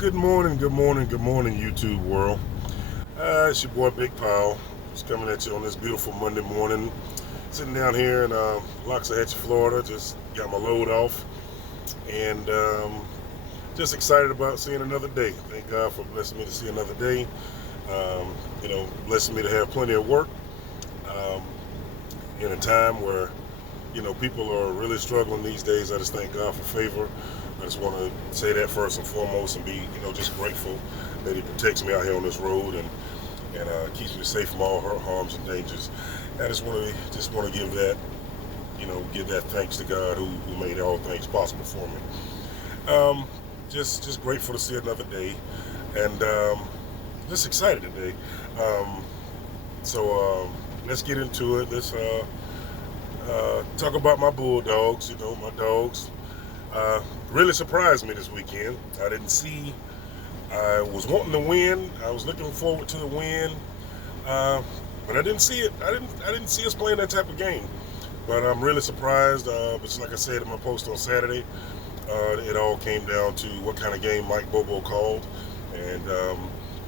Good morning, YouTube world. It's your boy Big Powell. Just coming at you on this beautiful Monday morning. Sitting down here in Loxahatchee, Florida. Just got my load off. And just excited about seeing another day. Thank God for blessing me to see another day. Blessing me to have plenty of work. Um, in a time where people are really struggling these days. I just thank God for favor. I just want to say that first and foremost, and be just grateful that He protects me out here on this road and keeps me safe from all hurt, harms, and dangers. I just want to give that thanks to God who made all things possible for me. Just grateful to see another day, and just excited today. Let's get into it. Let's talk about my Bulldogs. My dogs really surprised me this weekend. I was wanting to win. I was looking forward to the win, but I didn't see it. I didn't see us playing that type of game. But I'm really surprised. But just like I said in my post on Saturday, it all came down to what kind of game Mike Bobo called, and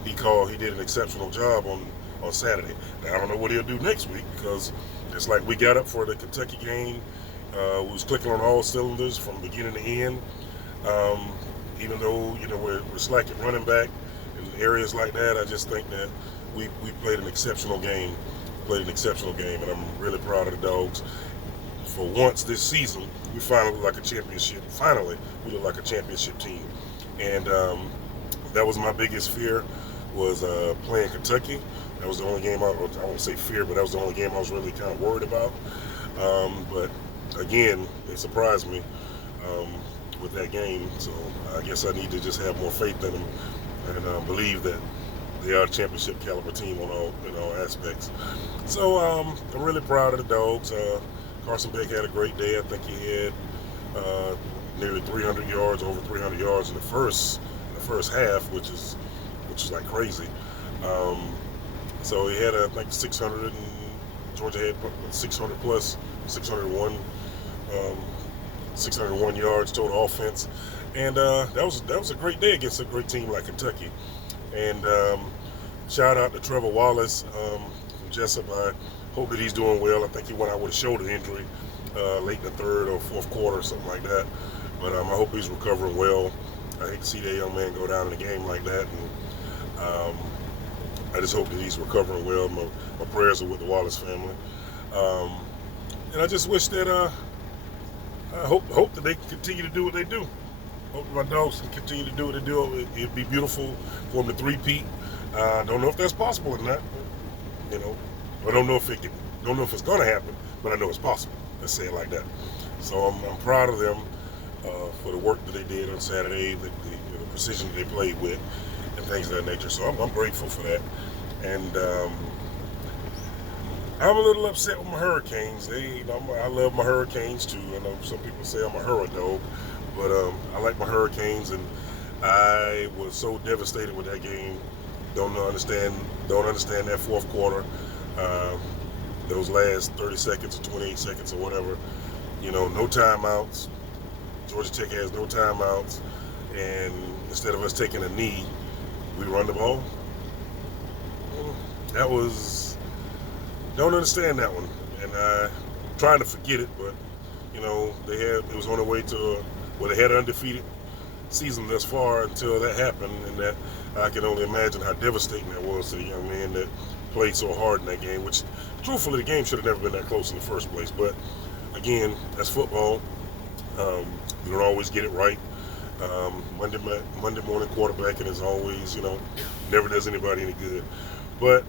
he did an exceptional job on Saturday. Now, I don't know what he'll do next week, because it's like we got up for the Kentucky game. We was clicking on all cylinders from beginning to end. Even though we're slacking running back in areas like that, I just think that we played an exceptional game. And I'm really proud of the dogs. For once this season, we finally look like a championship. We look like a championship team, and that was my biggest fear, was playing Kentucky. That was the only game I won't say fear, but that was the only game I was really kind of worried about. But again, it surprised me with that game. So I guess I need to just have more faith in them and believe that they are a championship caliber team on all aspects. So I'm really proud of the dogs. Carson Beck had a great day. I think he had nearly 300 yards, over 300 yards in the first half, which is like crazy. So he had, I think, 600, and Georgia had 600 plus, 601 yards total offense, and that was a great day against a great team like Kentucky. And shout out to Trevor Wallace from Jessup. I hope that he's doing well. I think he went out with a shoulder injury late in the third or fourth quarter or something like that. But I hope he's recovering well. I hate to see that young man go down in a game like that, and I just hope that he's recovering well. My prayers are with the Wallace family, and I just wish that I hope that they can continue to do what they do. Hope my dogs can continue to do what they do. It'd be beautiful for them to three-peat. Don't know if that's possible or not. I don't know if it's going to happen, but I know it's possible. Let's say it like that. So I'm proud of them for the work that they did on Saturday, the precision that they played with, and things of that nature. So I'm grateful for that. And I'm a little upset with my Hurricanes. I love my Hurricanes too. I know some people say I'm a Hurricane, but I like my Hurricanes, and I was so devastated with that game. Don't understand that fourth quarter. Those last 30 seconds or 28 seconds or whatever. No timeouts. Georgia Tech has no timeouts, and instead of us taking a knee, we run the ball. Don't understand that one, and I'm trying to forget it, but it was on the way to they had an undefeated season thus far until that happened, and that I can only imagine how devastating that was to the young man that played so hard in that game, which truthfully the game should have never been that close in the first place. But again, that's football. You don't always get it right. Monday morning quarterbacking is always, never does anybody any good. But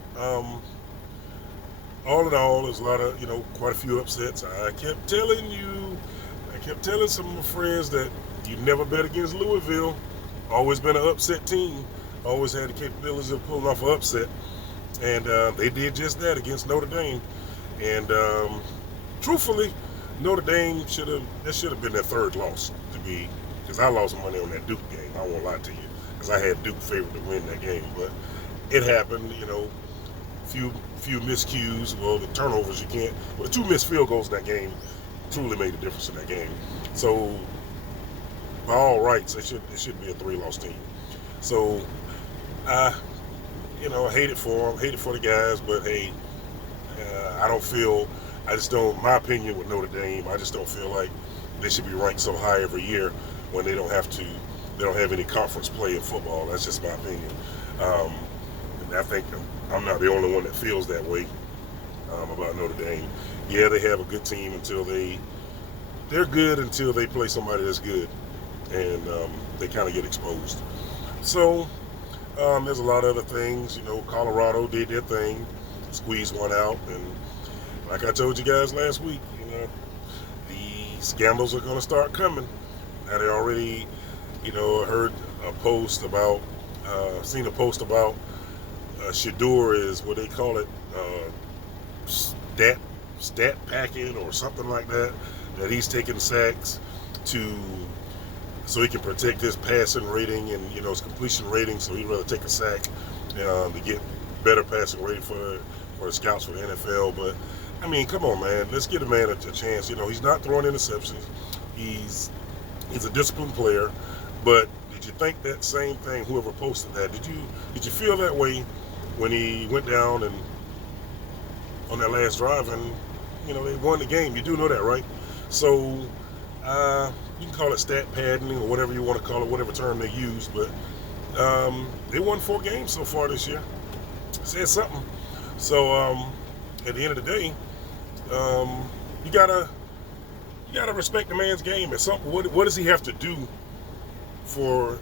all in all, there's a lot of, quite a few upsets. I kept telling some of my friends that you never bet against Louisville. Always been an upset team. Always had the capabilities of pulling off an upset. And they did just that against Notre Dame. And truthfully, Notre Dame should have been their third loss, because I lost money on that Duke game. I won't lie to you, because I had Duke favored to win that game. But it happened, few miscues. Well, the turnovers the two missed field goals in that game truly made a difference in that game. So by all rights, it should be a 3-loss team. So, I hate it for them, hate it for the guys, but hey, I just don't, my opinion with Notre Dame, I just don't feel like they should be ranked so high every year when they don't have any conference play in football. That's just my opinion. And I think I'm not the only one that feels that way about Notre Dame. Yeah, they have a good team they're good until they play somebody that's good, and they kind of get exposed. So there's a lot of other things. Colorado did their thing, squeezed one out, and like I told you guys last week, the scandals are going to start coming. Now they already, heard a post about, seen a post about Shador is what they call it, stat packing or something like that he's taking sacks so he can protect his passing rating and his completion rating. So he'd rather take a sack to get better passing rating for the scouts for the NFL. But I mean, come on, man, let's give the man a chance. He's not throwing interceptions. He's a disciplined player. But did you think that same thing? Whoever posted that, did you feel that way when he went down and on that last drive and they won the game? You do know that, right? So you can call it stat padding or whatever you want to call it, whatever term they use, but they won 4 games so far this year. Said something. So at the end of the day, you gotta respect the man's game. And what does he have to do for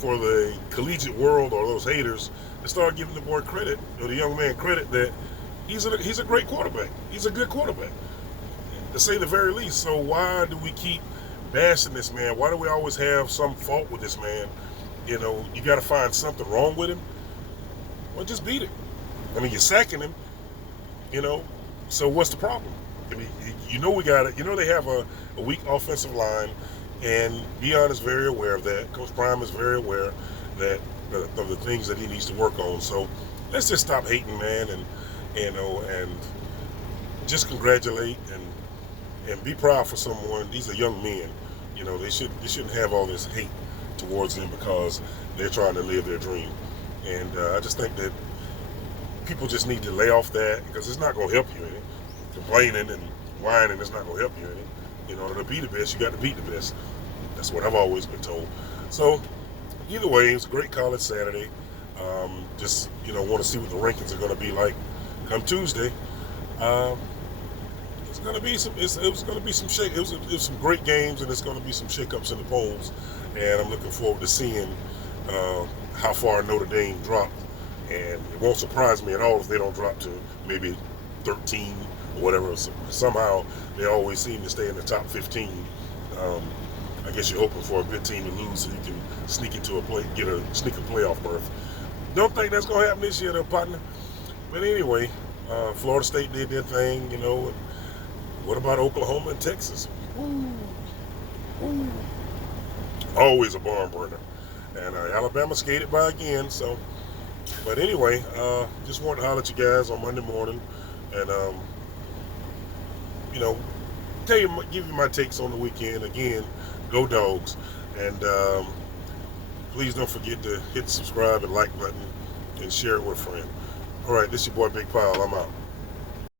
the collegiate world or those haters to start giving the boy credit, or the young man credit, that he's a great quarterback. He's a good quarterback, to say the very least. So why do we keep bashing this man? Why do we always have some fault with this man? You got to find something wrong with him. Well, just beat it. I mean, you're sacking him. So what's the problem? I mean, we got it. They have a weak offensive line, and Deion is very aware of that. Coach Prime is very aware of the things that he needs to work on. So let's just stop hating, man, and just congratulate and be proud for someone. These are young men. They shouldn't have all this hate towards them because they're trying to live their dream. And I just think that people just need to lay off that, because it's not going to help you any. Complaining and whining is not going to help you any. To be the best, you got to beat the best. That's what I've always been told. So either way, it was a great college Saturday. Just want to see what the rankings are going to be like come Tuesday. It's going to be some. It was going to be some shake. It was some great games, and it's going to be some shakeups in the polls. And I'm looking forward to seeing how far Notre Dame dropped. And it won't surprise me at all if they don't drop to maybe 13 or whatever. Somehow they always seem to stay in the top 15. I guess you're hoping for a good team to lose so you can sneak a playoff berth. Don't think that's going to happen this year, though, partner. But anyway, Florida State did their thing, and what about Oklahoma and Texas? Ooh. Always a barn burner. And Alabama skated by again, so. But anyway, just wanted to holler at you guys on Monday morning, and give you my takes on the weekend. Again, go Dogs, and please don't forget to hit the subscribe and like button and share it with a friend. All right, this is your boy Big Powell. I'm out.